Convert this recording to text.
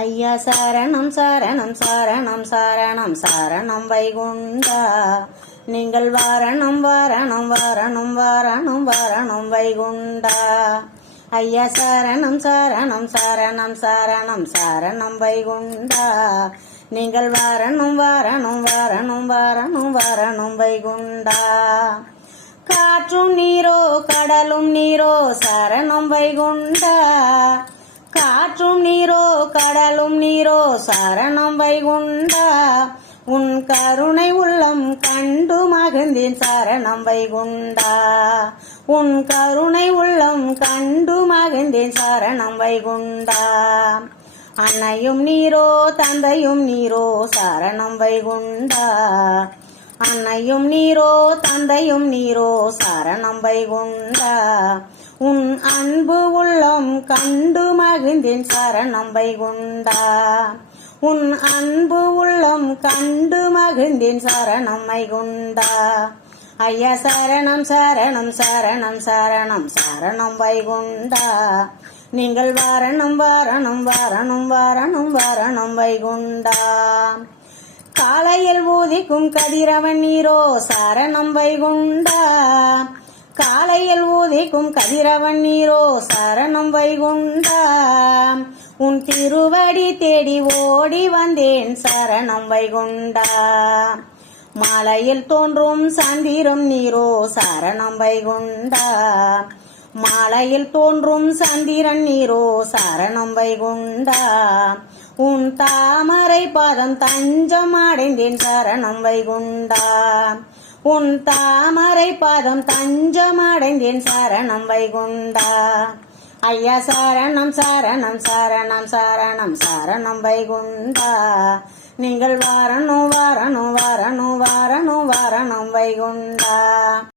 ஐயா சரணம் சரணம் சரணம் சரணம் சரணம் வைகுண்டா. நீங்கள் வாரணம் வாரணம் வாரணம் வாரணம் வாரணம் வைகுண்டா. ஐயா சரணம் சரணம் சரணம் சரணம் சரணம் வைகுண்டா. நீங்கள் வாரணம் வாரணம் வாரணம் வாரணம் வாரணம் வைகுண்டா. காற்றும் நீரோ கடலும் நீரோ சரணம் வைகுண்டா. காற்றும் நீரோ கடலும் நீரோ சரணம் வைகுண்டா. உன் கருணை உள்ளம் கண்டு மகிழ்ந்தேன் சரணம் வைகுண்டா. உன் கருணை உள்ளம் கண்டு மகிழ்ந்தேன் சரணம் வைகுண்டா. அன்னையும் நீரோ தந்தையும் நீரோ சரணம் வைகுண்டா. அன்னையும் நீரோ தந்தையும் நீரோ சரணம் வைகுண்டா. உன் அன்பு உள்ளம் கண்டு மகிழ்ந்தேன் சரணம் வைகுண்டா. உன் அன்பு உள்ளம் கண்டு மகிழ்ந்தேன் சரணம் வைகுண்டா. ஐயா சரணம் சரணம் சரணம் சரணம் சரணம் வைகுண்டா. நீங்கள் வாரணம் வாரணம் வாரணம் வாரணம் வாரணம் வைகுண்டா. காலையில் ஊதிக்கும் கதிரவன் நீரோ சரணம் வைகுண்டா. காலையில் ஊதிக்கும் கதிரவன் நீரோ சரணம் வைகுண்டா. உன் திருவடி தேடி ஓடி வந்தேன் சரணம் வைகுண்டா. மாலையில் தோன்றும் சந்திரம் நீரோ சரணம் வைகுண்டா. மாலையில் தோன்றும் சந்திரன் நீரோ சரணம் வைகுண்டா. உன் தாமரை பாதம் தஞ்சம் அடைந்தேன் சரணம் வைகுண்டா. உன் தாமரை பாதம் தஞ்சம் அடைந்தேன் சரணம் வைகுண்டா. ஐயா சரணம் சரணம் சரணம் சரணம் சரணம் வைகுண்டா. நீங்கள் வாரணம் வாரணம் வாரணம் வாரணம் வாரணம் வைகுண்டா.